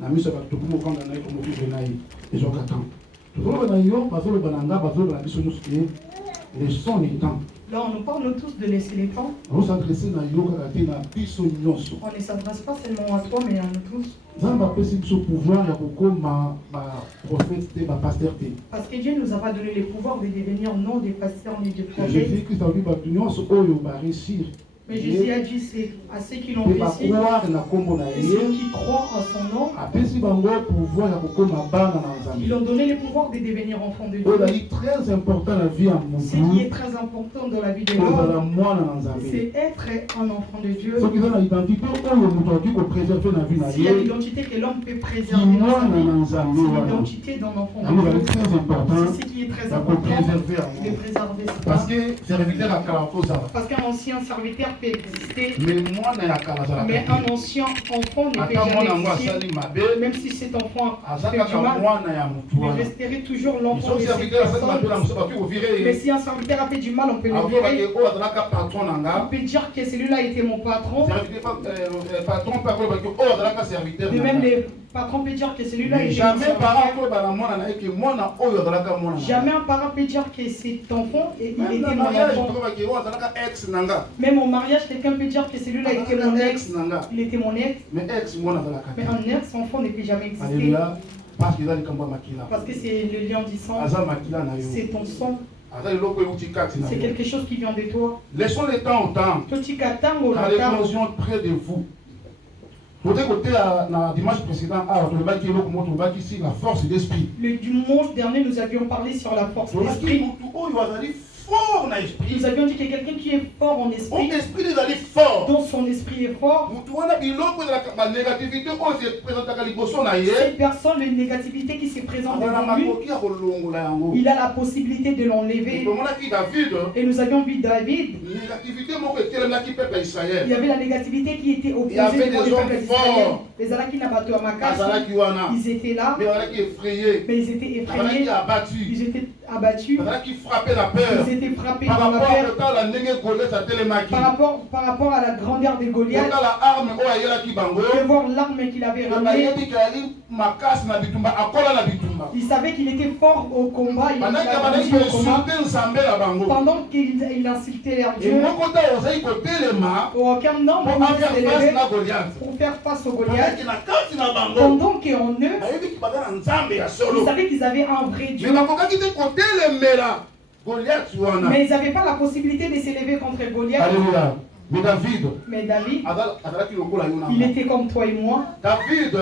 na miso ba tukumo kanga na ko motu benai ezoka temps tozoloba na yo bazoloba na nga bazoloba na biso nyonso ke les sons du temps. Là, on nous parle tous de laisser les temps. On ne s'adresse pas seulement à toi, mais à nous tous. Parce que Dieu ne nous a pas donné les pouvoirs de devenir non des pasteurs ni des prophètes. Mais Jésus a dit c'est à ceux qui l'ont réussi et ceux qui croient en son nom, ils ont donné le pouvoir de devenir enfants de Dieu. Ce qui est très important dans la vie de l'homme, c'est être un enfant de Dieu. S'il y a l'identité que l'homme peut préserver dans sa vie, c'est l'identité d'un enfant de Dieu. C'est ce qui est très important de préserver ça. Parce qu'un ancien serviteur peut exister, mais un ancien enfant ne peut jamais exister. Même si cet enfant fait du mal, il resterait toujours l'enfant de cette personne. Mais si un serviteur a fait du mal, on peut le virer. On peut dire que celui-là était mon patron. De même, le patron peut dire que celui-là était mon serviteur. Jamais un parent peut dire que cet enfant était mon enfant. Même au mariage, quelqu'un peut dire que celui-là était mon ex. Il était mon ex. Mais un ex-enfant ne peut jamais exister. Alléluia. Parce que c'est le lien du sang. C'est ton sang. C'est quelque chose qui vient de toi. Laissons le temps au temps. Car l'éclosion près de vous. Dimanche précédent, la force d'esprit. Le dimanche dernier, nous avions parlé sur la force d'esprit. Nous avions dit que quelqu'un qui est fort en esprit, dont son esprit est fort, cette personne, les négativités qui se présentent devant lui, il a la possibilité de l'enlever. Et nous avions vu David, il y avait la négativité qui était opposée devant le peuple d'Israël. Les Alaki Nabato Amakas, ils étaient là, mais ils étaient effrayés, ils étaient abattus, ils étaient frappés par la peur par rapport à la grandeur de Goliath, de voir l'arme qu'il avait ramenée. Il savait qu'il était fort au combat, il avait au combat. Pendant qu'il insultait leur Dieu, aucun nombre ne s'est élevé pour faire face au Goliath. Pendant qu'en eux, ils savaient qu'ils avaient un vrai Dieu. Mais ils n'avaient pas la possibilité de s'élever contre Goliath. Alléluia. Mais David, il était comme toi et moi. David,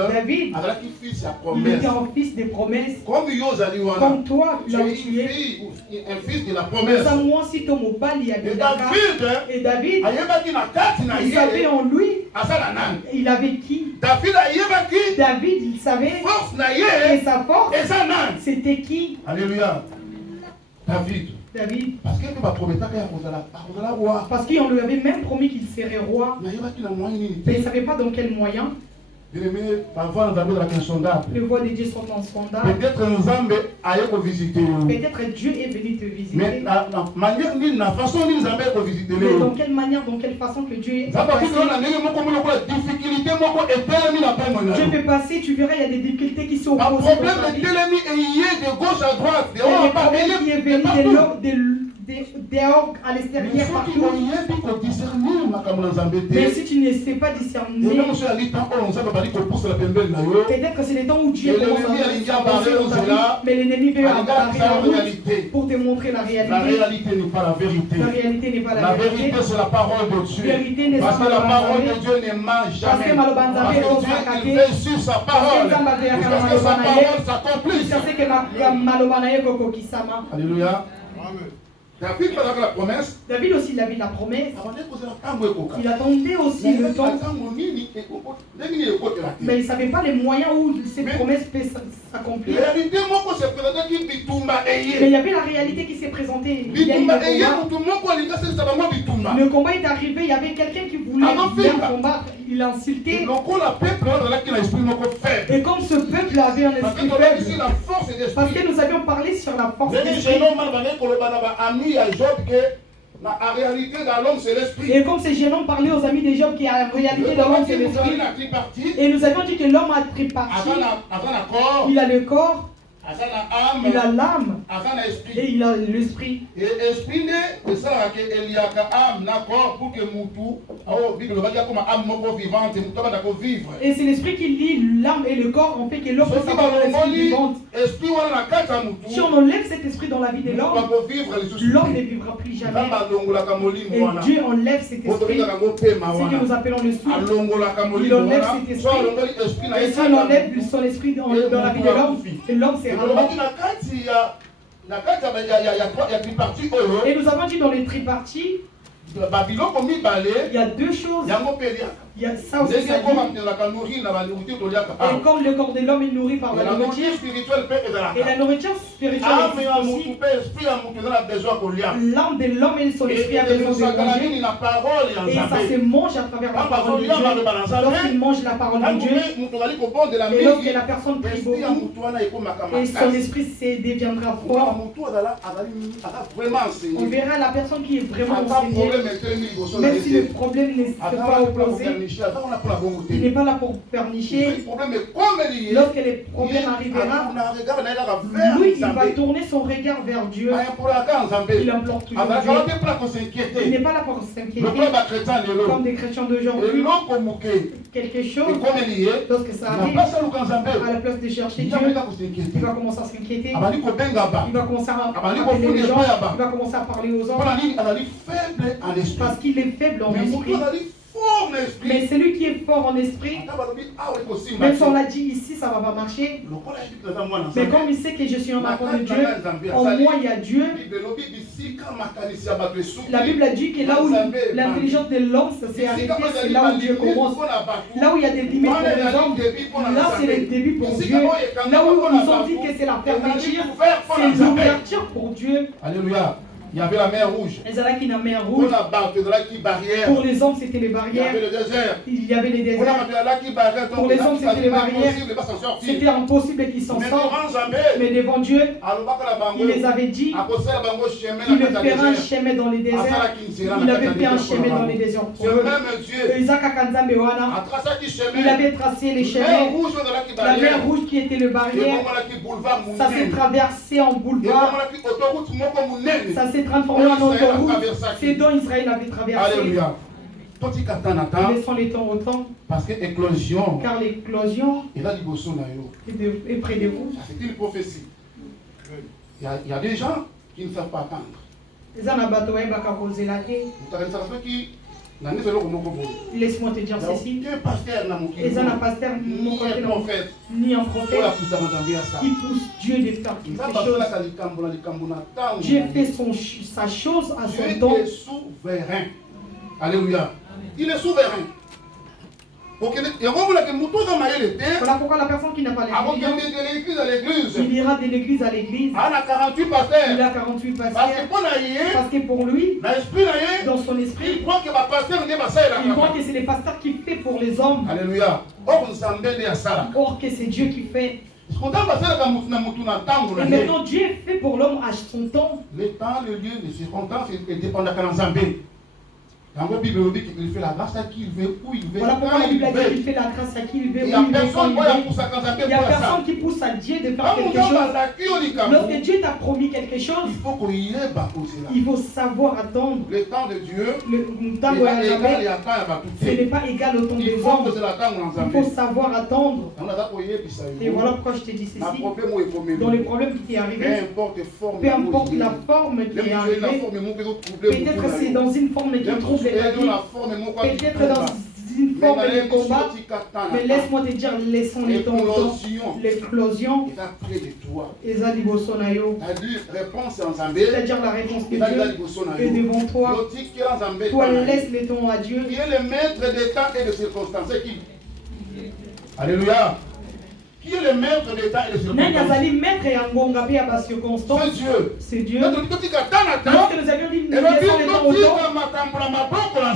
il était un fils de promesse. Comme toi, là où tu es. Un fils de la promesse. Et David, il savait en lui. Il avait qui? David, il savait. Et sa force, c'était qui? Alléluia. David. Parce qu'on lui avait même promis qu'il serait roi. Mais il ne savait pas dans quel moyen. Les voies de Dieu sont insondables. Peut-être Dieu est venu te visiter. Mais dans quelle manière, dans quelle façon que Dieu est passé. Dieu peut passer, tu verras, il y a des difficultés qui sont opposées. Il y a des problèmes qui est venu dehors à l'extérieur partout. Mais si tu ne sais pas discerner, peut-être que c'est le temps où Dieu commence à passer dans ta vie, mais l'ennemi veut embarrer la route pour te montrer la réalité. La réalité n'est pas la vérité. La réalité n'est pas la vérité. La vérité, c'est la parole de Dieu. Parce que la parole de Dieu ne ment jamais. Parce que Dieu, il veille sur sa parole. Parce que sa parole s'accomplisse. Alléluia. David a la promesse. David aussi, il avait la promesse. Il attendait aussi le temps. Mais il ne savait pas les moyens où cette promesse peut s'accomplir. Mais il y avait la réalité qui s'est présentée. Le combat est arrivé, il y avait quelqu'un qui voulait bien combattre. Il a insulté. Et comme ce peuple avait un esprit faible, parce que nous avions parlé sur la force d'esprit. En réalité, dans l'homme, c'est l'esprit. Et comme ces gênant parlait aux amis de Job, qui en réalité dans l'homme, c'est l'esprit. Et nous avions dit que l'homme a tripartie. Il a le corps. Il a l'âme et il a l'esprit. Et l'esprit, c'est ça qu'il y a âme, d'accord, pour que Moutou, et c'est l'esprit qui lie l'âme et le corps, en fait que l'homme peut savoir l'esprit vivante. Si on enlève cet esprit dans la vie de l'homme ne vivra plus jamais. Et Dieu enlève cet esprit, ce que nous appelons le souffle. Il enlève cet esprit. Et si on enlève son esprit dans la vie de l'homme sera mort. Et nous avons dit dans les triparties, il y a deux choses. Il y a ça aussi. Et comme le corps de l'homme est nourri par la nourriture, et la nourriture spirituelle aussi, l'âme de l'homme et son esprit a besoin de manger. Et ça se mange à travers la parole de Dieu. Lorsqu'il mange la parole de Dieu, et lorsque la personne prie beaucoup, et son esprit deviendra fort, on verra la personne qui est vraiment enseignée. Même si le problème n'est pas opposé, il n'est pas là pour pernicher. Lorsque les problèmes arriveront, lui, il va tourner son regard vers Dieu. Il implore toujours Dieu. Il n'est pas là pour s'inquiéter comme des chrétiens d'aujourd'hui. Quelque chose, lorsque ça arrive, à la place de chercher Dieu, il va commencer à s'inquiéter. Il va commencer à appeler les gens. Il va commencer à parler aux hommes. Parce qu'il est faible en esprit. Mais celui qui est fort en esprit, même si on l'a dit ici, ça ne va pas marcher. Mais comme il sait que je suis un enfant de Dieu, en moi il y a Dieu. La Bible a dit que là où l'intelligence de l'homme s'est arrêtée, c'est là où Dieu commence. Là où il y a des limites pour les hommes, là c'est le début pour Dieu. Là où on nous a dit que c'est la fermeture, c'est l'ouverture pour Dieu. Alléluia. Il y avait la mer rouge. Pour les hommes, c'était les barrières. Il y avait les déserts. Pour les hommes, c'était les barrières. C'était impossible qu'ils s'en sortent. Mais devant Dieu, il les avait dit, il leur fera un chemin dans les déserts. Il avait fait un chemin dans les déserts. Il avait tracé les chemins. La mer rouge qui était le barrière, ça s'est traversé en boulevard. Ça s'est transformé en autoroute. C'est dont Israël avait traversé. Alléluia. Laissons les temps au temps. Parce que l'éclosion, car l'éclosion est près de vous. C'est une prophétie. Il y a des gens qui ne savent pas attendre. Laisse-moi te dire ceci. Les un pasteur ni un prophète qui pousse Dieu de faire quelque chose. Dieu fait sa chose à son temps. Dieu est souverain. Alléluia. Il est souverain. Voilà pourquoi la personne qui n'a pas l'église, il ira de l'église à l'église. Il a 48 pasteurs. Parce que pour lui, dans son esprit, il croit que c'est les pasteurs qui fait pour les hommes. Alléluia. Or que c'est Dieu qui fait. Et maintenant Dieu fait pour l'homme à son temps. Le temps, le lieu, les circonstances dépendent de Nzambé. Dans la Bible, on dit qu'il fait la grâce à qui il veut, où il veut. Voilà pourquoi la Bible a dit qu'il fait la grâce à qui il veut, où il veut. Il n'y a personne qui pousse à Dieu de faire quelque chose. Lorsque Dieu t'a promis quelque chose, il faut savoir attendre. Le temps de Dieu, le temps de ce n'est pas égal au temps des hommes. Il faut savoir attendre. Et voilà pourquoi je te dis ceci. Dans les problèmes qui t'est arrivé, peu importe la forme qui est arrivée, peut-être c'est dans une forme qui trouve peut-être dans une forme de combat, mais laisse-moi te dire, laissons les temps, l'éclosion, c'est-à-dire la réponse de Dieu est devant toi. Toi, laisse les temps à Dieu. Qui est le maître des temps et des circonstances. Alléluia. Qui est le maître des temps et des circonstances? C'est Dieu. C'est Dieu. Lorsque nous avions dit laissons les temps au temps,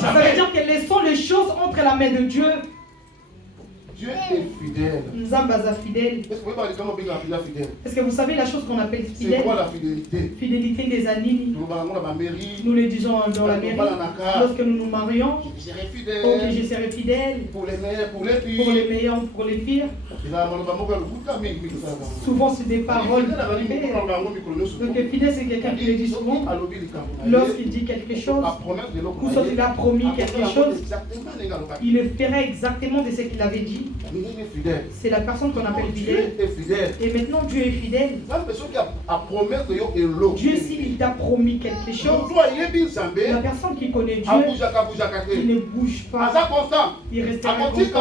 ça veut dire que laissons les choses entre la main de Dieu. Dieu est fidèle. Est-ce que vous savez la chose qu'on appelle fidèle? C'est quoi la fidélité? Fidélité des années. Nous le disons dans la mairie. Lorsque nous nous marions, je serai fidèle. Ok, je serai fidèle. Pour les meilleurs, pour les pires. Pour les meilleurs, pour les pires. Souvent, c'est des paroles. Donc, fidèle, c'est quelqu'un qui le dit souvent. Lorsqu'il dit quelque chose, ou soit il a promis quelque chose, il le ferait exactement de ce qu'il avait dit. C'est la personne qu'on appelle fidèle. Et maintenant, Dieu est fidèle. Dieu, s'il t'a promis quelque chose, la personne qui connaît Dieu, il ne bouge pas. Il resterait constant.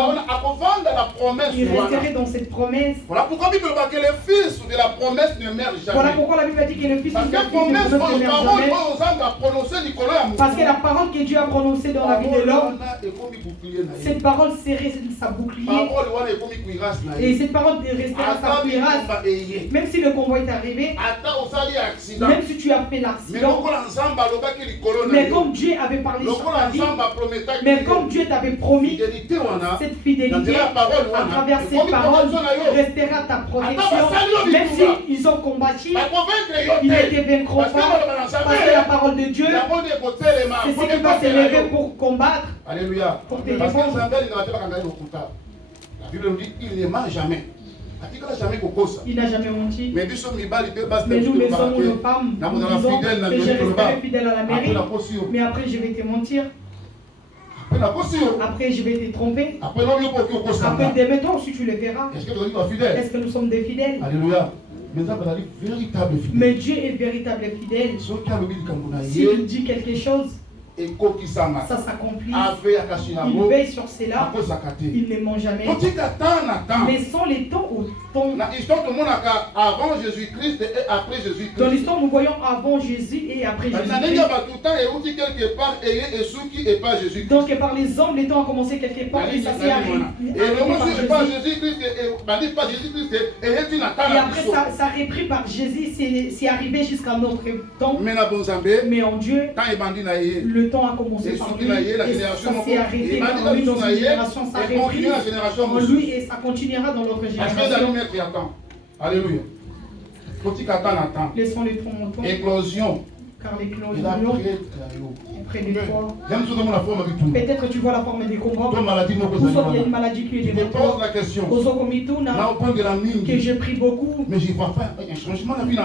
Il resterait dans cette promesse. Voilà pourquoi la Bible dit que le fils de la promesse ne meurt jamais. Voilà pourquoi la Bible dit que le fils de la promesse ne meurt jamais. Parce que la parole que Dieu a prononcée dans la vie de l'homme, cette parole serait sa bouclier. Et cette parole restera sa cuirasse. Même si le convoi est arrivé, même si tu as fait l'accident, mais comme Dieu avait parlé sur ta vie, mais comme Dieu t'avait promis, cette fidélité à travers cette parole restera ta protection. Même s'ils ont combattu, ils ne vaincront pas. Parce que la parole de Dieu, c'est ce qui va s'élever pour combattre. Alléluia. Pour te défendre. La Bible nous dit qu'il ne ment jamais. Il n'a jamais menti. Mais nous, les hommes ou nos femmes, nous disons que je resterai fidèle à la mairie. Mais après, je vais te mentir. Après, je vais te tromper. Après, demain, toi aussi, tu le verras. Est-ce que nous sommes des fidèles? Alléluia. Mais Dieu est véritable et fidèle. S'il dit quelque chose, ça s'accomplit. Il veille sur cela. Il ne ment jamais. Laissons les temps au temps. Avant Jésus-Christ et après Jésus-Christ. Dans l'histoire, nous voyons avant Jésus et après Jésus-Christ. Donc par les hommes, les temps ont commencé quelque part et ça s'est arrivé. Et après, ça a repris par Jésus, c'est arrivé jusqu'à notre temps. Mais en Dieu, le temps a commencé par lui et ça s'est arrêté par lui dans une génération, ça a repris en lui et ça continuera dans l'autre génération. Alléluia. Laissons les temps monter. Éclosion. Car l'éclosion est près de toi. Peut-être tu vois la forme des combats. Ou soit il y a une maladie qui est devant toi. Que je prie beaucoup. Mais je ne vois pas un changement de vie dans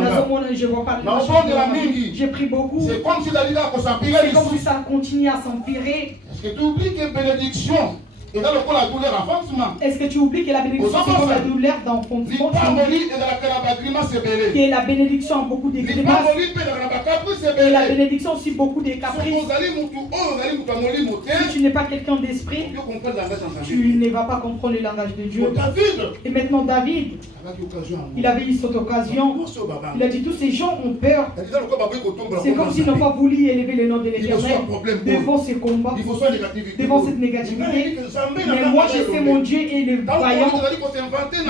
je vois pas. Je prie beaucoup. C'est comme si la vie c'est comme si ça continue à s'empirer. Est-ce que tu oublies que bénédiction est dans le corps la douleur d'enfantement? Est-ce que tu oublies que la bénédiction c'est comme la douleur d'enfantement? Que la bénédiction a beaucoup de grimaces. Et la bénédiction aussi beaucoup de caprices. Si tu n'es pas quelqu'un d'esprit, tu ne vas pas comprendre le langage de Dieu. Et maintenant David, il avait eu cette occasion. Il a dit tous ces gens ont peur. C'est comme s'ils n'ont pas voulu élever le nom de l'Éternel devant ces combats, devant cette négativité. Mais moi je sais mon Dieu est le vaillant.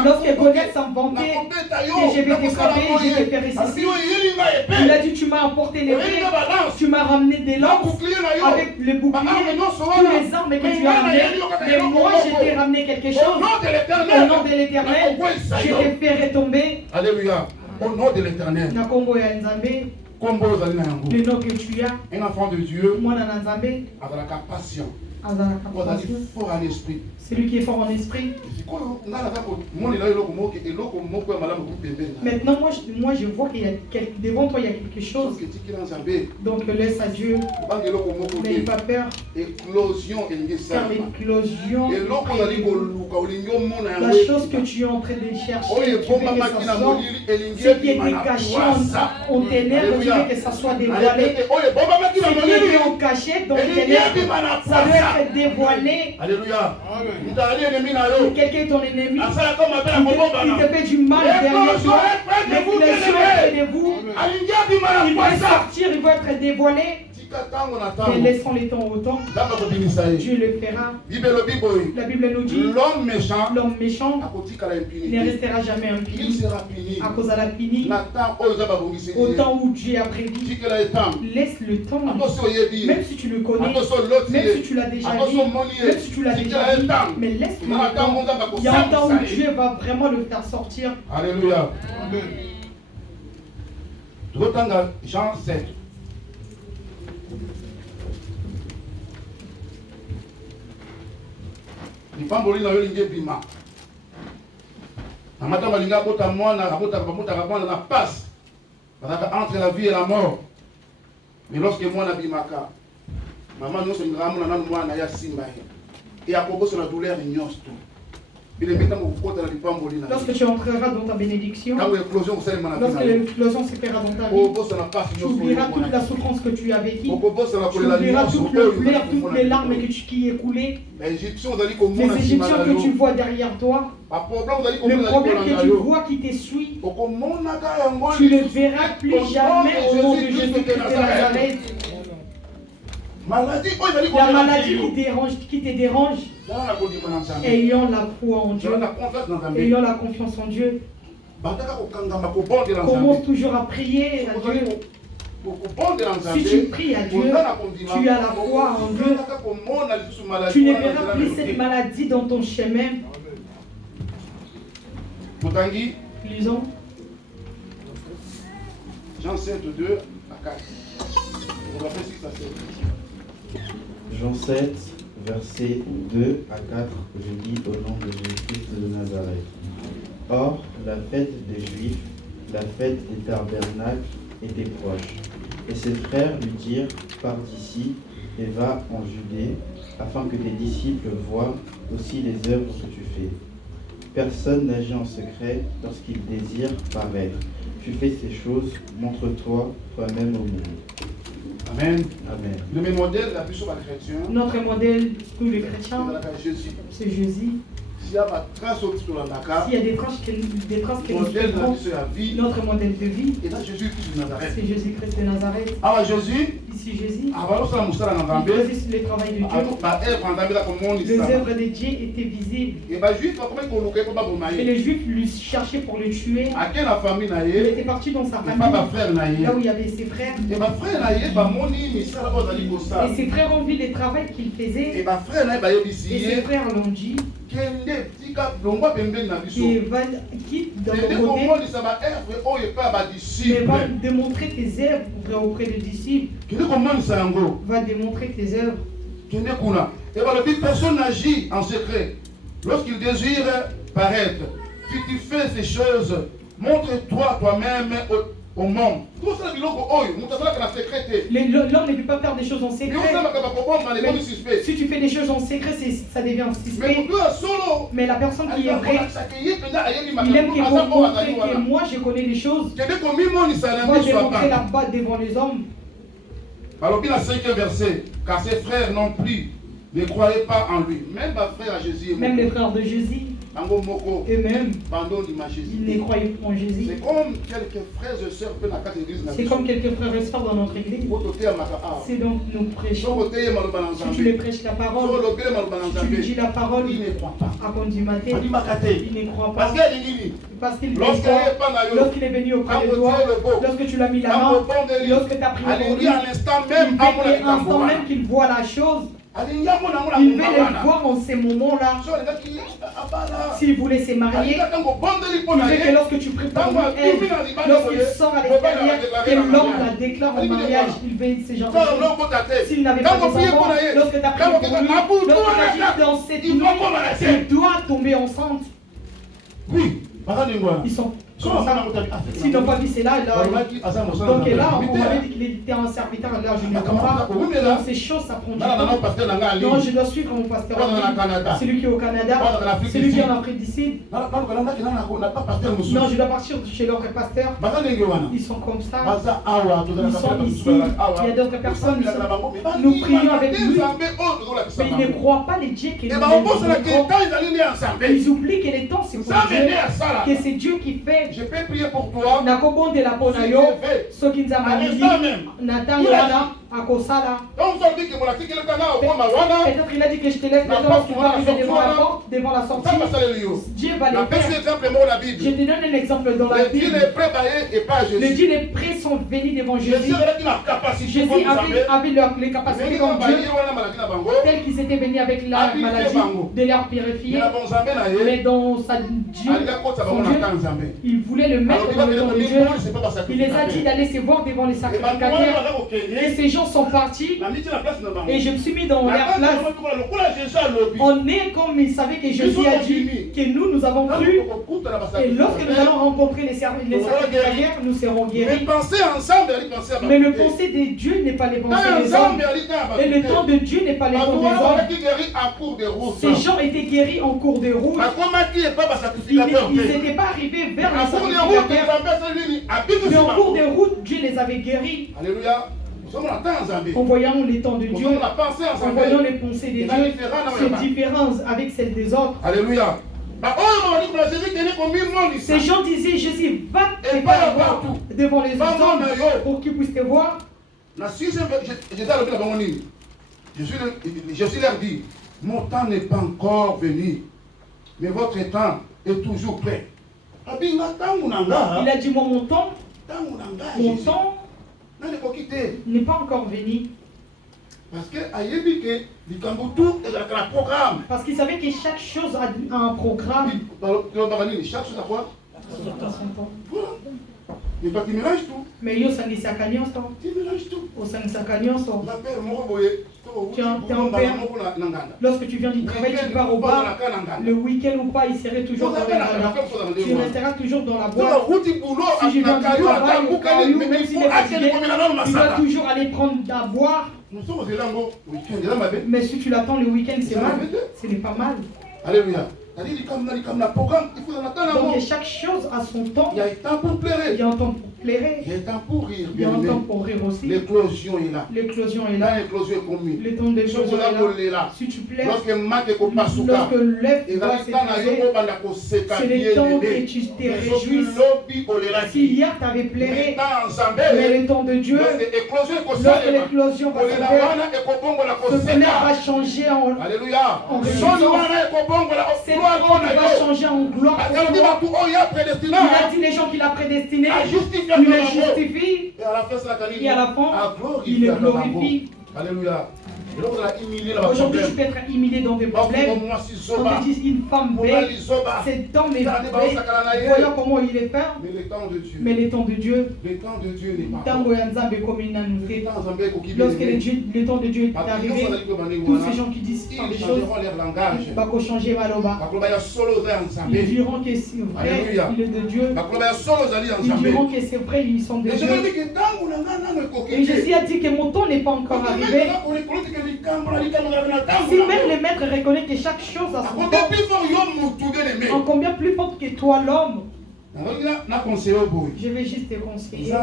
Lorsque Goliath s'inventait que je vais te frapper, je vais te faire ceci, il a dit tu m'as emporté l'épée, tu m'as ramené des lances avec le bouclier, tous les armes que tu as ramenées. Mais moi je t'ai ramené quelque chose. Au nom de l'Éternel, je te ferai tomber. Alléluia. Au nom de l'Éternel. Le nom que tu as, un enfant de Dieu, avec la passion. Fort en esprit. Celui qui est fort en esprit. Maintenant, moi je vois qu'il y a devant toi il y a quelque chose. Donc laisse à Dieu. N'ayez pas peur. Car l'éclosion, la chose que tu es en train de chercher, tu veux que ça sorte. Ce qui était caché en ténèbres, tu veux que ça soit dévoilé. Ce qui était en cachette dans les ténèbres, ça doit être dévoilé. Alléluia. Quelqu'un est ton ennemi, il te fait du mal derrière toi, l'éclosion est près de vous, il va sortir, il va être dévoilé. Et laissons les temps au temps. Dieu le fera. La Bible nous dit l'homme méchant ne restera jamais impuni. Il sera puni. À cause de la puni. Au temps où Dieu a prédit. Laisse le temps. Même si tu le connais, même si tu l'as déjà dit, même si tu l'as déjà dit, mais laisse-le le temps. Il y a un temps où Dieu va vraiment le faire sortir. Alléluia. Jean 7. Lipamboli na yo lingi bima. Amata balinga bota mwana na passe. Entre la vie et la mort. Mais lorsque mwana bimaka, maman nous sommes vraiment na mwana ya simba. Et à propos de la douleur ignoce tout. Lorsque tu entreras dans ta bénédiction, lorsque l'éclosion se fera dans ta vie, tu oublieras toute la souffrance que tu as vécue, tu oublieras toute le pleurs, toutes les larmes qui écoulaient, les Égyptiens que tu vois derrière toi, le problème que tu vois qui te suit, tu ne verras plus jamais au nom de Jésus-Christ de Nazareth. La maladie qui te dérange, ayant la foi en Dieu, ayant la confiance en Dieu, commence toujours à prier à Dieu. Si tu pries à Dieu, tu as la foi en Dieu, tu ne verras plus cette maladie dans ton chemin. Lisons Jean 7, 2 à 4. On va faire 6 à 7. Jean 7, versets 2 à 4, je lis au nom de Jésus-Christ de Nazareth. Or, la fête des Juifs, la fête des tabernacles, était proche. Et ses frères lui dirent, pars d'ici et va en Judée, afin que tes disciples voient aussi les œuvres que tu fais. Personne n'agit en secret lorsqu'il désire paraître. Tu fais ces choses, montre-toi toi-même au monde. Amen. Amen. Le modèle la plus chrétien. Notre modèle pour les chrétiens, c'est Jésus. S'il y a des traces que nous suivons, notre modèle de vie, c'est Jésus-Christ de Nazareth. Alors Jésus, ici Jésus, il faisait le travail de Dieu. Les œuvres de Dieu étaient visibles. Et les Juifs lui cherchaient pour le tuer. Il était parti dans sa famille, là où il y avait ses frères. Et ses frères ont vu le travail qu'il faisait. Et ses frères l'ont dit, qui va quitte dans le côté, mais va démontrer tes œuvres auprès des disciples. Va démontrer tes œuvres. Et personne n'agit en secret. Lorsqu'il désire paraître, si tu fais ces choses, montre-toi toi-même au monde. L'homme ne peut pas faire des choses en secret. Mais si tu fais des choses en secret, ça devient suspect. Mais la personne qui est vraie, il aime qu'il faut montrer que moi je connais les choses. Moi j'ai montré là-bas devant les hommes. Alors puis la 5e verset, car ses frères non plus ne croyaient pas en lui. Même les frères de Jésus, eux-mêmes, ils ne croyaient pas en Jésus. C'est comme quelques frères et sœurs dans notre église. C'est donc nous prêchons. Si tu les prêches la parole, si tu lui dis la parole, il ne croit pas. À Kondimate, il ne croit pas. Parce qu'il lorsqu'il est venu auprès de toi, lorsque tu l'as mis la main, lorsque tu as prié pour lui, l'instant même qu'il voit la chose, il veut les voir en ces moments-là. S'il voulait se marier, il veut que lorsque tu prépares elle, lorsqu'il sort à l'extérieur, que l'homme la déclare en mariage, il veut ce genre de choses. S'il n'avait pas des enfants, lorsque tu as prié pour lui, lorsque tu as dit dans cette nuit, il doit tomber enceinte. Oui, ils sont comme ça. S'ils n'ont pas vu cela, donc là, on m'avait dit qu'il était un serviteur, là je ne comprends pas. Donc ces choses, ça prend du temps. Non, je dois suivre mon pasteur. Celui qui est au Canada, celui qui est en Afrique du Sud. Non, je dois partir chez l'autre pasteur. Ils sont comme ça. Ils sont ici. Il y a d'autres personnes. Nous prions avec lui. Mais ils ne croient pas les dieux qui nous ont. Ils oublient que les temps, c'est pour Dieu. Que c'est Dieu qui fait. Je peux prier pour toi. Nakobo de la Ponayo, ce qui nous a même. Akosala. Donc, ça dit que mon article est canard au point Mawana. Peut-être il a dit que je te laisse maintenant lorsque tu vas arriver devant la porte, devant la sortie. Dieu va les faire. Je te donne un exemple dans la Bible. Le Dieu est prêt et pas Jésus. Le Dieu est prêt sont venus devant Jésus. Jésus avait les capacités comme Dieu, tels qu'ils étaient venus avec la maladie, de l'air purifié. Mais dans sa Dieu, il voulait le mettre dans le temps de Dieu. Il les a dit d'aller se voir devant les sacrificateurs. Et ces gens sont partis. Et je me suis mis dans leur place. On est comme ils savaient que Jésus a dit que nous avons cru. Et lorsque nous allons rencontrer les sacrificateurs, nous serons guéris. Mais le pensée de Dieu n'est pas les pensées des hommes. Et le temps de Dieu n'est pas les temps des hommes. Ces gens étaient guéris en cours de route. Ils n'étaient pas arrivés vers les sacrificateurs. Mais en cours de route, Dieu les avait guéris. Alléluia. En voyant les temps de Dieu, en voyant les pensées de Dieu, c'est différent avec celles des autres. Alléluia. Ces gens disaient, Jésus, va te voir devant les hommes pour qu'ils puissent te voir. Jésus leur dit, mon temps n'est pas encore venu, mais votre temps est toujours prêt. Il a dit, moi, mon temps n'est pas encore venu. Parce qu'il savait que chaque chose a un programme. Chaque chose a quoi? Mais toi, tu mélanges tout. Mais yo, ça n'est pas tu mélanges tout. Tu es un père. Lorsque tu viens du travail, tu pars au bar. Le week-end ou pas, il serait toujours dans les tu resteras toujours dans la boîte. Si je viens du travail, au cas où, même s'il est fatigué, tu dois toujours aller prendre à boire. Mais si tu l'attends le week-end, c'est mal. Ce n'est pas mal. Alléluia. Donc chaque chose a son temps. Il y a un temps pour pleurer. Il y a un temps pour pleurer. Il y a un temps pour rire. Il y a un temps pour rire aussi. L'éclosion est là. L'éclosion est là. L'éclosion est commune. Le temps d'éclosion est là. Si tu pleures, lorsque l'œuf doit s'écraser, c'est le temps que tu te réjouisses. Si hier tu avais pleuré, mais le temps de Dieu, lorsque l'éclosion va se faire, ce pleur va changer en réjouissance. Cette gloire va changer en gloire. Il a dit les gens qu'il a prédestinés, il les justifie. Et à la fin, il les glorifie. Alléluia. Aujourd'hui, tu peux être humilié dans des problèmes. On te dit une femme belle, cet homme est belle. Voyons comment il est fait. Mais le temps de Dieu, le temps de Dieu n'est pas. Lorsque le temps de Dieu est arrivé, tous ces gens qui disent des choses, ils diront que c'est vrai, il est de Dieu. Ils diront que c'est vrai, ils sont de Dieu. Et Jésus a dit que mon temps n'est pas encore arrivé. Si même le maître reconnaît que chaque chose a son temps, en combien plus forte que toi l'homme, je vais juste te conseiller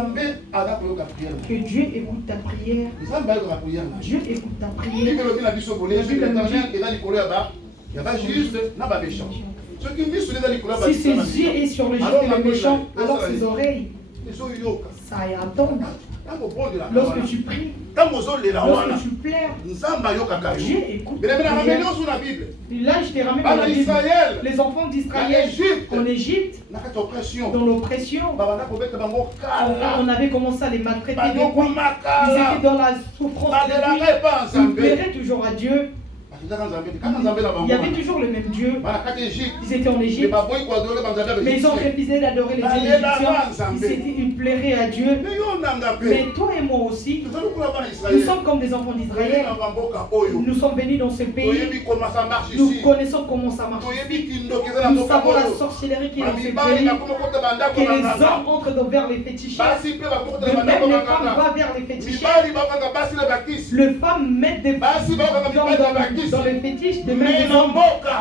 que Dieu écoute ta prière. Dieu écoute ta prière. Si ses yeux est sur le juste et le méchant, alors ses oreilles, ça attend. Lorsque tu pries, lorsque tu pleures, Dieu écoute ta prière. Là, je te ramène dans la Bible. Les enfants d'Israël en Égypte, dans l'oppression, on avait commencé à les maltraiter. Ils étaient dans la souffrance. Ils plairaient toujours à Dieu. Il y avait toujours le même Dieu. Ils étaient en Égypte, mais ils ont refusé d'adorer les dieux égyptiens. Ils plairaient à Dieu. Mais toi et moi aussi, nous sommes comme des enfants d'Israël. Nous sommes venus dans ce pays. Nous connaissons comment ça marche. Nous savons la sorcellerie qui est dans ce pays. Que les hommes entrent vers les fétichistes. De même, les femmes vont vers les fétichistes. Les femmes mettent des dans la baptiste. dans le fétiche de mettre des hommes.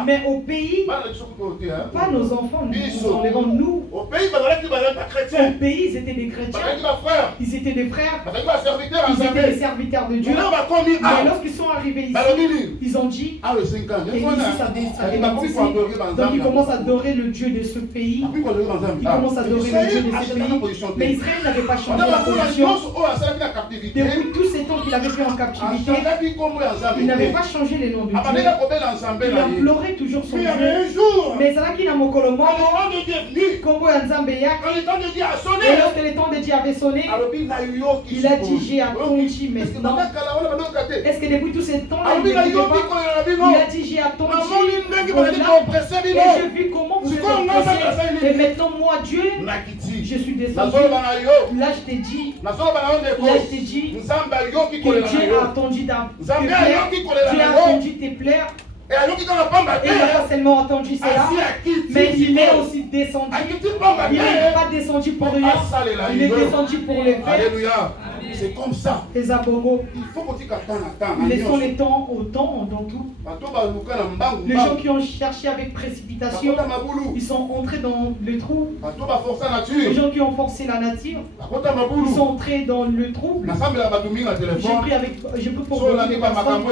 Mais au pays, pas nos enfants, nous enlevons nous. Au pays, ils étaient des chrétiens. Ils étaient des frères. Ils étaient des serviteurs de Dieu. Mais lorsqu'ils sont arrivés ici, ils ont dit, et ici ça démarre ici. Donc ils commencent à adorer le Dieu de ce pays. Ils commencent à adorer le Dieu de ce pays. Mais Israël n'avait pas changé la position. Depuis tous ces temps qu'il avait fait en captivité, il n'avait pas changé les noms de Dieu. Il implorait toujours son Dieu. Mais ça qui n'a mon colombo, Congo et Nzambeyak, et lorsque le temps de Dieu avait sonné, il a dit j'ai attendu maintenant. Est-ce que depuis tous ces temps, il a dit j'ai attendu, et j'ai vu comment vous êtes oppressés. Et maintenant moi Dieu, je suis descendu. Là je t'ai dit, que Dieu a attendu ta plaire, Dieu a attendu tes plaies. Et il n'a pas seulement entendu cela, mais il est aussi descendu. Il n'est pas descendu pour rien, il est descendu pour le faire. Alléluia. C'est comme ça. Il faut qu'on attende. Laissons les temps au temps dans tout. Les gens qui ont cherché avec précipitation, ils sont entrés dans le trou. Les gens qui ont forcé la nature, ils sont entrés dans le trou. J'ai pris pour beaucoup de personnes.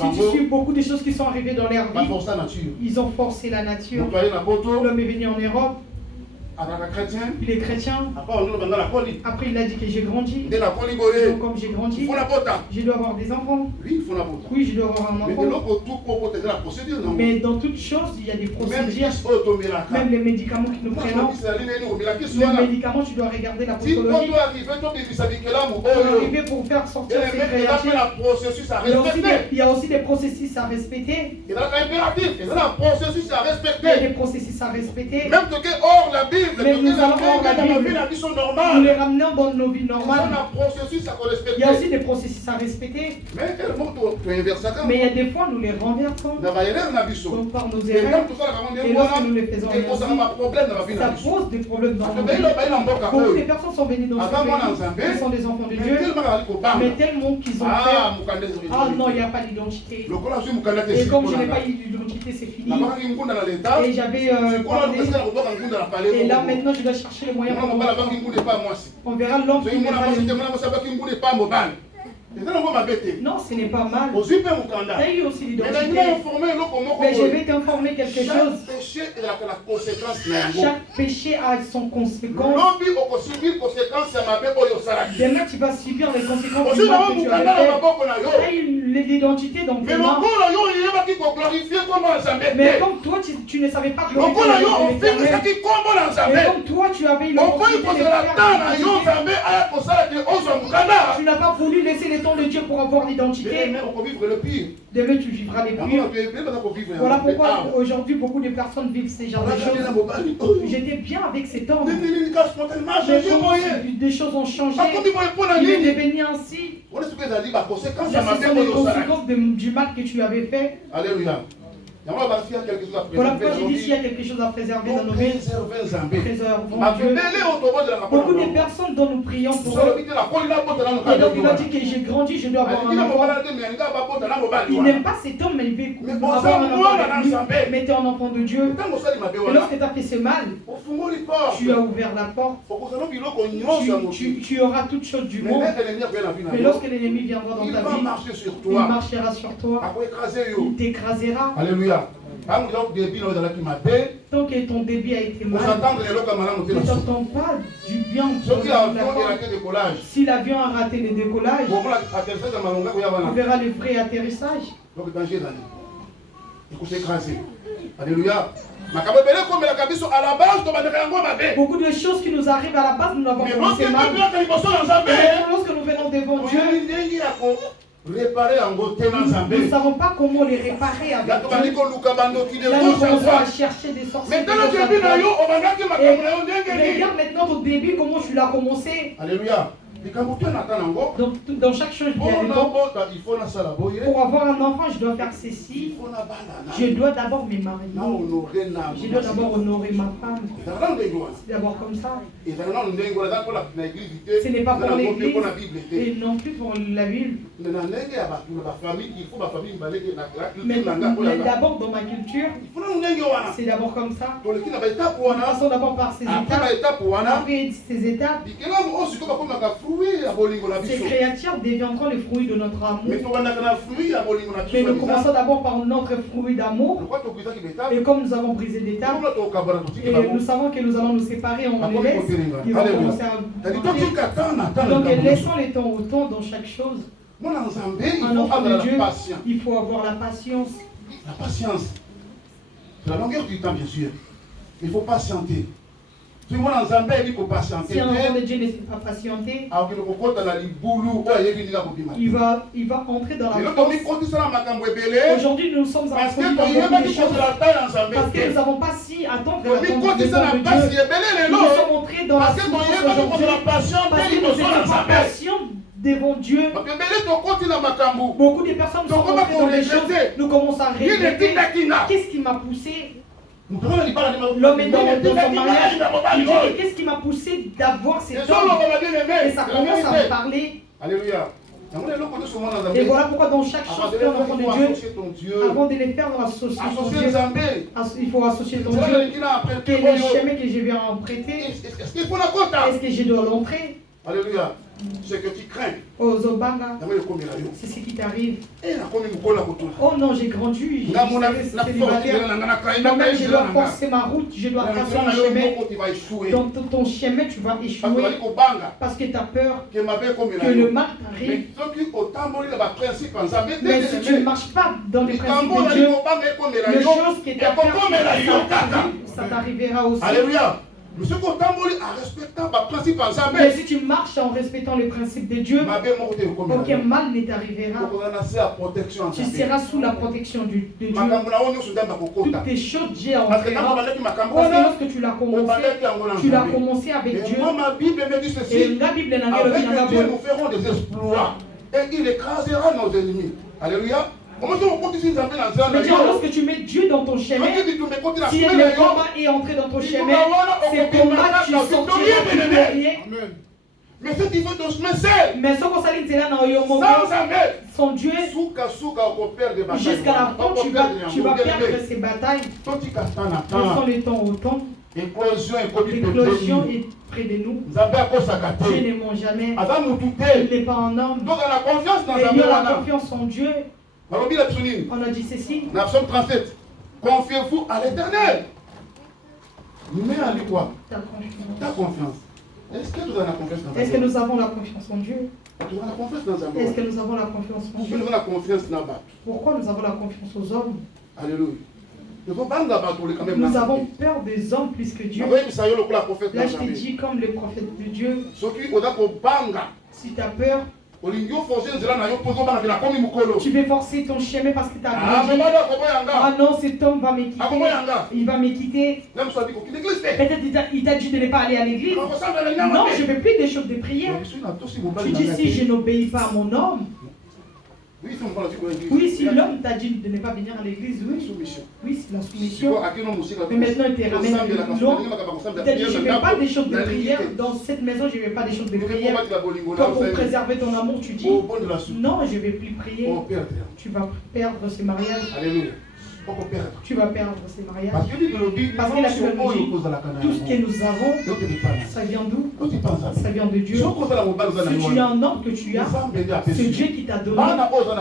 Si tu suis beaucoup de choses qui sont arrivées dans leur vie, ils ont forcé la nature. L'homme est venu en Europe. Il est chrétien. Après il a dit que j'ai grandi. Donc, comme j'ai grandi, je dois avoir des enfants. Oui, je dois avoir un enfant. Mais dans toutes choses, il y a des procédures. Même les médicaments que nous prenons. Les médicaments, tu dois regarder la postologie. Pour arriver pour faire sortir ces créatures. Il y a aussi des processus à respecter. Il y a des processus à respecter. Même que hors la Bible, mais nous allons voir la Bible. Nous les ramenons dans nos vies normales. Il y a aussi des processus à respecter. Mais il y a des fois nous les renversons. Donc par nos erreurs. Et lorsque nous les faisons ainsi, ça pose des problèmes dans nos vies. Beaucoup de personnes sont venues dans ce pays. Ils sont des enfants de Dieu. Mais tellement qu'ils ont fait. Ah non, il n'y a pas d'identité. Et comme je n'ai pas eu d'identité, c'est fini. Et j'avais parlé. Et là maintenant je dois chercher les moyens pour on verra l'homme qui mettra le... Non, ce n'est pas mal. Il y a eu aussi l'identité. Mais je vais t'informer quelque chose. Chaque péché a son conséquence. Demain, tu vas subir les conséquences du mal que tu as fait. L'identité dans tes mains. Mais comme toi, tu ne savais pas glorifier mais comme toi, tu avais eu l'opportunité de faire. Tu n'as pas voulu laisser les temps de Dieu pour avoir l'identité. Demain tu vivras les pires. Voilà pourquoi aujourd'hui beaucoup de personnes vivent ces genres de choses. J'étais bien avec cet homme. Des choses ont changé. Il est devenu ainsi. Ce sont les conséquences du mal que tu avais fait. Alléluia. Voilà pourquoi j'ai dit s'il y a quelque chose à préserver dans nos vies. Préservons Dieu. Beaucoup de personnes dont nous prions pour eux. Et donc il a dit que j'ai grandi, je dois avoir un enfant. Il n'aime pas cet homme, mais il veut avoir un enfant avec lui. Mais tu es un enfant de Dieu. Et lorsque tu as fait ce mal, tu as ouvert la porte. Tu auras toutes choses du monde. Mais lorsque l'ennemi viendra dans ta vie, il marchera sur toi. Il t'écrasera. Alléluia. Tant que ton débit a été mal, ne t'entends pas du bien. Si l'avion a raté le décollage, on verra le vrai atterrissage. Alléluia. Beaucoup de choses qui nous arrivent à la base, nous n'avons pas commencé mal. Mais lorsque nous venons devant Dieu, nous ne savons pas comment les réparer avec Dieu. Là, nous commençons à chercher des sorciers. Et regarde maintenant ton début, comment tu l'as commencé. Alléluia. Donc, dans chaque chose, il y a le temps. Pour avoir un enfant, je dois faire ceci. Je dois d'abord me marier. Je dois d'abord honorer ma femme. C'est d'abord comme ça. Ce n'est pas pour l'église et non plus pour la Bible. Mais d'abord dans ma culture, c'est d'abord comme ça. Nous passons d'abord par ces étapes. Après ces étapes, ces créatures deviendront les fruits de notre amour. Mais nous commençons d'abord par notre fruit d'amour. Et comme nous avons brisé l'étape, et nous savons que nous allons nous séparer, on les laisse. Ils vont commencer à... Donc laissons les temps au temps dans chaque chose. Un enfant de Dieu, il faut avoir la patience. La patience. La longueur du temps, bien sûr. Il faut patienter. Si un enfant de Dieu ne sait pas patienter, il va entrer dans la force. Aujourd'hui, nous sommes en train de faire des choses parce que nous n'avons pas si attendre la conduite de Dieu. Nous sommes entrés dans la souffrance aujourd'hui parce que nous étions pas patients devant Dieu. Beaucoup de personnes sont entrées dans les choses. Nous commençons à regretter. Qu'est-ce qui m'a poussé? L'homme est dans son mariage. Il dit qu'est-ce qui m'a poussé d'avoir cet homme? Et ça commence à me parler. Alléluia. Et voilà pourquoi dans chaque chose que l'on enfant de Dieu, avant de les faire associer ton Dieu, il faut associer ton Dieu. Quel est le chemin que je vais emprunter? Est-ce que je dois l'entrer? Alléluia. Ce que tu crains. C'est ce qui t'arrive. Oh non, j'ai grandi. Je dois forcer ma route, je dois tracer mon chemin. Dans ton chemin, tu vas échouer. Parce que tu as peur que le mal t'arrive. Mais si tu ne marches pas dans les principes de Dieu, les choses qui t'arrivent, ça t'arrivera aussi. Alléluia. Mais si tu marches en respectant les principes de Dieu, aucun mal ne t'arrivera. Tu seras sous la protection de Dieu. Toutes les choses, Dieu en fera. Parce que lorsque tu l'as commencé avec Dieu. Et la Bible avec Dieu, nous ferons des exploits. Et il écrasera nos ennemis. Alléluia. Mais lorsque tu mets Dieu dans ton chemin, si le combat est entré dans ton chemin, c'est combat tu sortiras glorieux. Mais ce qui fait ton chemin seul, mais sans Dieu, jusqu'à la fin, tu vas perdre ces batailles. Laissons le temps au temps. L'éclosion est près de nous. Dieu ne ment jamais. Il n'est pas un homme. Il y a la confiance en Dieu. On a dit ceci. Dans Psaume 37. Confiez-vous à l'Éternel. Mais à lui quoi? Ta confiance. Est-ce que nous avons la confiance en Dieu? Est-ce que nous avons la confiance en Dieu? Est-ce que nous avons la confiance en Dieu? Pourquoi nous avons la confiance aux hommes? Alléluia. Nous avons peur des hommes plus que Dieu. Là, je te dis comme le prophète de Dieu. Si tu as peur, tu veux forcer ton chemin parce que tu as grandi. Ah non, cet homme va me quitter. Il va me quitter. Peut-être il t'a dit de ne pas aller à l'église. Non, je ne veux plus des choses de prière. Tu dis si je n'obéis pas à mon homme. Oui, si l'homme t'a dit de ne pas venir à l'église, oui. Oui, c'est la soumission. Mais maintenant, il te ramène loin. Il t'a dit, je ne veux pas des choses de prière. Dans cette maison, je ne veux pas des choses de prière. Quand pour préserver ton amour, tu dis, non, je ne vais plus prier. Tu vas perdre ce mariage. Alléluia. Tu vas perdre ces mariages. Parce que la Bible nous dit, tout ce que nous avons, ça vient d'où? Ça vient de Dieu. Si tu as un homme que tu as, c'est Dieu qui t'a donné.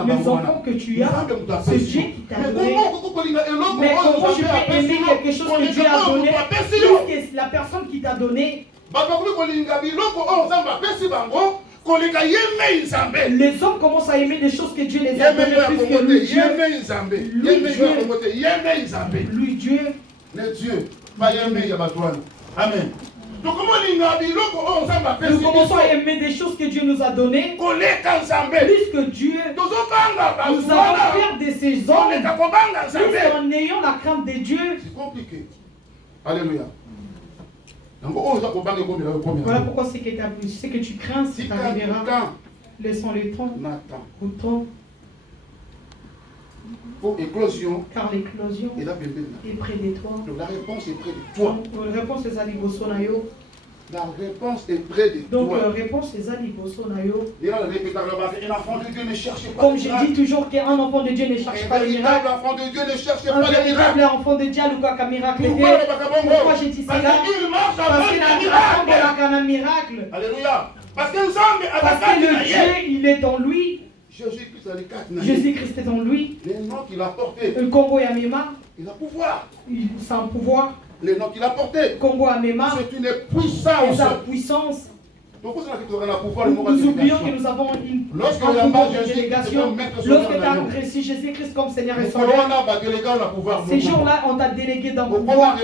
Les enfants que tu as, c'est Dieu qui t'a donné. Mais comment tu peux aimer quelque chose que Dieu a donné plus que la personne qui t'a donné? Les hommes commencent à aimer des choses que Dieu les a données plus que lui, Dieu. Lui, Dieu. Amen. Nous commençons à aimer des choses que Dieu nous a données plus que Dieu. Nous avons peur de ces hommes plus en ayant la crainte de Dieu. C'est compliqué. Alléluia. Voilà pourquoi ce que tu crains, ça t'arrivera. Laissons le temps. Au temps. Car l'éclosion est près de toi. Donc la réponse est près de toi. La réponse est à l'Ibosonayo. La réponse est près de toi. Donc la réponse est à l'Ibosonayo. Un enfant de Dieu ne cherche pas. Comme je dis toujours qu'un enfant de Dieu ne cherche pas les miracles. Un enfant de Dieu ne cherche Un pas les miracles. véritable enfant de Dieu n'a miracle. Pourquoi j'ai dit cela? Parce qu'il a un miracle. Alléluia. Parce que le Dieu, il est dans lui. Jésus-Christ est en lui. Les noms qu'il a portés. Le Congo Yamema. Il a pouvoir. C'est un pouvoir. Les noms qu'il a portés. Congo Yamema. C'est une puissance. C'est sa puissance. Nous oublions que nous avons une pouvoir de délégation. Lorsque tu as reçu Jésus-Christ comme Seigneur et Sauveur, ces jours-là, on t'a délégué dans le pouvoir.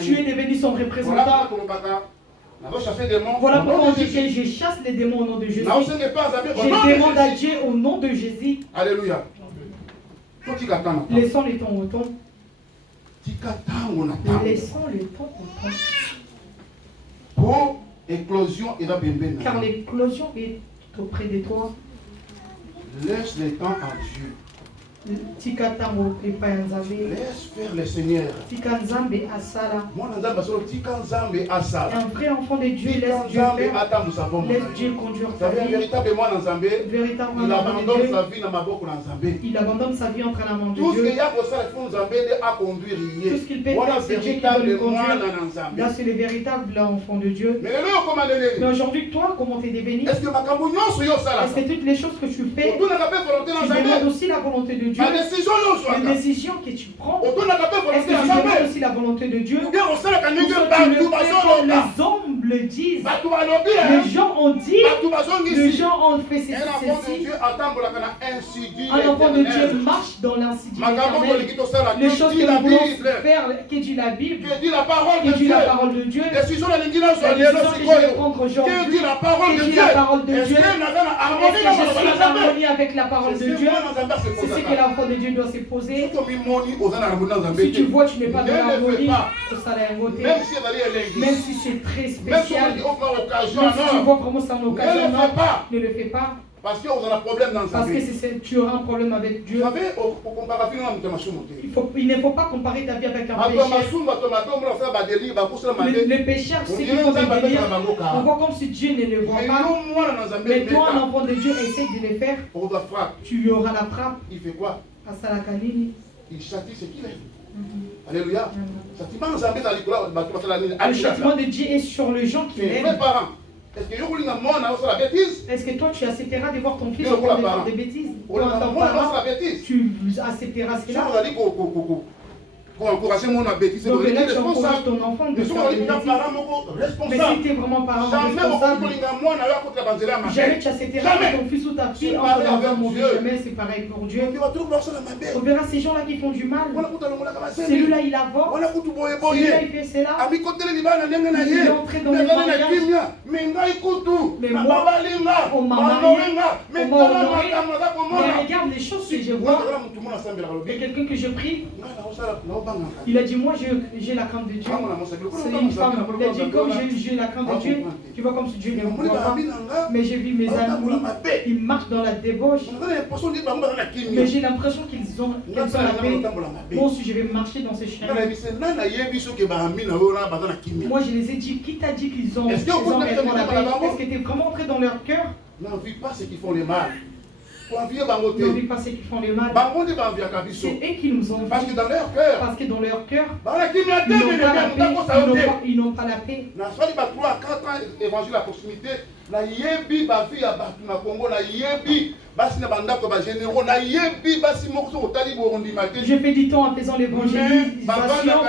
Tu es devenu son représentant. Voilà pourquoi on dit que je chasse les démons au nom de Jésus. Je demande à Dieu au nom de Jésus. Alléluia. Laissons le temps au temps. Laissons le temps au temps. Pour éclosion et la bébé. Car l'éclosion est auprès de toi. Laisse le temps à Dieu. Laisse faire le Seigneur. Un vrai enfant de Dieu laisse Dieu faire. Laisse Dieu conduire ta vie. Véritablement, il abandonne sa vie dans ma boque. Il abandonne sa vie entre la main de Dieu. Tout ce qu'il y a pour ça, il faut à conduire. Tout ce qu'il peut faire, c'est Dieu qui doit le conduire. Là, c'est le véritable enfant de Dieu. Mais aujourd'hui, toi, comment tu es devenu? Est-ce que toutes les choses que tu fais, tu demandes aussi la volonté de Dieu? Les décisions que tu prends, est-ce que tu demandes aussi la volonté de Dieu? Ou soit tu le fais comme les hommes le disent. Les gens ont dit, les gens ont fait ceci. Un enfant de Dieu marche dans l'insidie éternelle. Les choses que nous voulons faire, que dit la Bible, que dit la parole de Dieu, la décision que je vais prendre aujourd'hui, que dit la parole de Dieu, est-ce que je suis en harmonie avec la parole de Dieu? C'est ce que l'enfant de Dieu doit se poser. Si tu vois, tu n'es pas dans l'harmonie, ça l'a invoqué. Même si c'est très spécial, même si tu vois vraiment c'est en occasion, ne le fais pas. Parce que vous avez un problème dans Parce que tu auras un problème avec Dieu. Il ne faut pas comparer ta vie avec un pécheur. Le pécheur, c'est qu'il faut des délires. On voit comme si Dieu ne le voit pas. Mais toi, un enfant de Dieu, essaie de le faire. Tu auras la frappe. Il fait quoi? Il châtie ce qu'il est. Alléluia. Le châtiment de Dieu est sur les gens qui l'aiment. Est-ce que toi tu accepteras de voir ton fils en train de faire des bêtises? Tu accepteras cela? Donc là, tu encourages ton enfant de faire des bêtises. Mais si tu es vraiment parent responsable, jamais tu accepteras que ton fils ou ta fille entre dans un mauvais chemin. C'est pareil pour Dieu. On verra ces gens-là qui font du mal. Celui-là, il avance. Celui-là, il fait cela. Il est entré dans le mariage. Mais moi, on m'a marié, on m'a honoré. Mais regarde les choses que je vois. Il y a quelqu'un que je prie. Il a dit, moi j'ai la crainte de Dieu. C'est une femme. Il a dit, comme j'ai la crainte de Dieu, tu vois comme si Dieu ne me voit pas. Mais j'ai vu mes amis, ils marchent dans la débauche. Mais j'ai l'impression qu'ils ont la paix. Moi aussi, je vais marcher dans ces chemins. Moi, je les ai dit, qui t'a dit qu'ils ont réellement la paix? Est-ce que tu es vraiment entré dans leur cœur? N'envie pas ceux qui font le mal. N'oublie pas ceux qui font le mal. C'est eux qui nous ont. Parce que dans leur cœur, ils n'ont pas la paix. Évangile à proximité. Na yebi ba vie ya batu na Congo na yebi basi na bandako ba généraux na yebi basi moko otali bo ondimate. Je fais du temps en faisant l'évangélisation.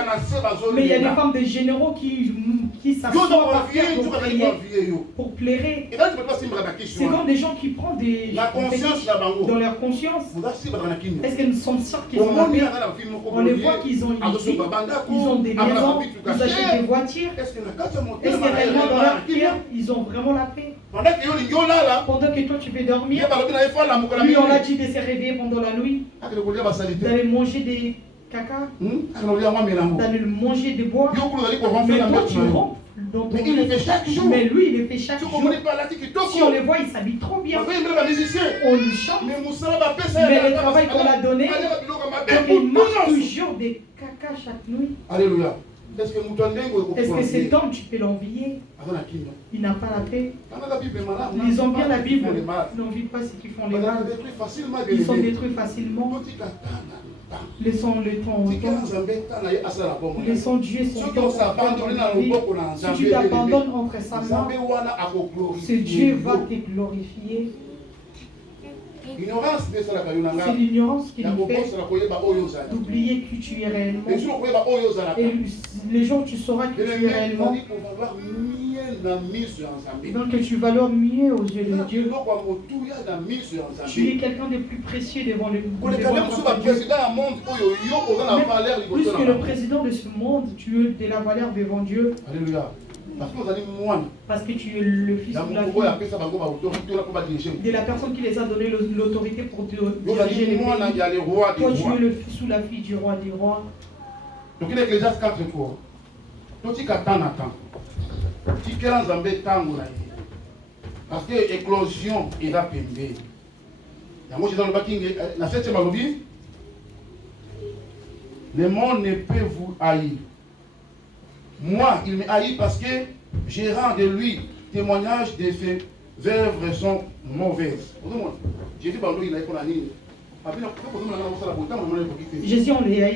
Mais il y a des femmes de généraux qui s'assoient par terre pour prier, pour plairer. C'est comme des gens qui prennent des dans leur conscience. Est-ce que nous sommes sûrs qu'ils ont la paix? On les voit qu'ils ont une vie, ils ont des maisons, ils achètent des voitures. Est-ce que réellement dans leur cœur, ils ont vraiment la paix? Pendant que toi tu veux dormir, lui on l'a dit de se réveiller pendant la nuit, d'aller manger des caca, d'aller manger des bois. Mais toi tu rompes dans ton Mais il le fait chaque jour. Mais lui, il le fait chaque Si jour. Si on le voit, il s'habille trop bien. On lui chante. Mais le travail qu'on a donné, donc il mange toujours des caca chaque nuit. Alléluia. Est-ce que cet homme, tu peux l'envier? Il n'a pas la paix. Ils ont bien la Bible. Ils n'envient pas ceux qui font les mal. Ils sont détruits facilement. Laissons le temps au temps. Laissons Dieu son temps. Si tu t'abandonnes entre sa main, ce Dieu va te glorifier. C'est l'ignorance qui nous fait d'oublier qui tu es réellement. Et les jours où tu sauras que tu es réellement, donc tu valores mieux aux yeux de Dieu. Tu es quelqu'un de plus précieux devant le monde. Plus que le président de ce monde, tu es de la valeur devant Dieu. Alléluia. Parce que tu es le fils de la fille de la personne qui les a donné l'autorité pour diriger les pays. Toi, tu es le fils ou la fille du roi des rois. Donc il est Ecclésiaste 4 quoi. Parce que l'éclosion est là pembé. Le monde ne peut vous haïr. Moi, il me haït parce que je rends de lui témoignage de ses œuvres sont mauvaises. Jésus, on les haït. Jésus, on les haït.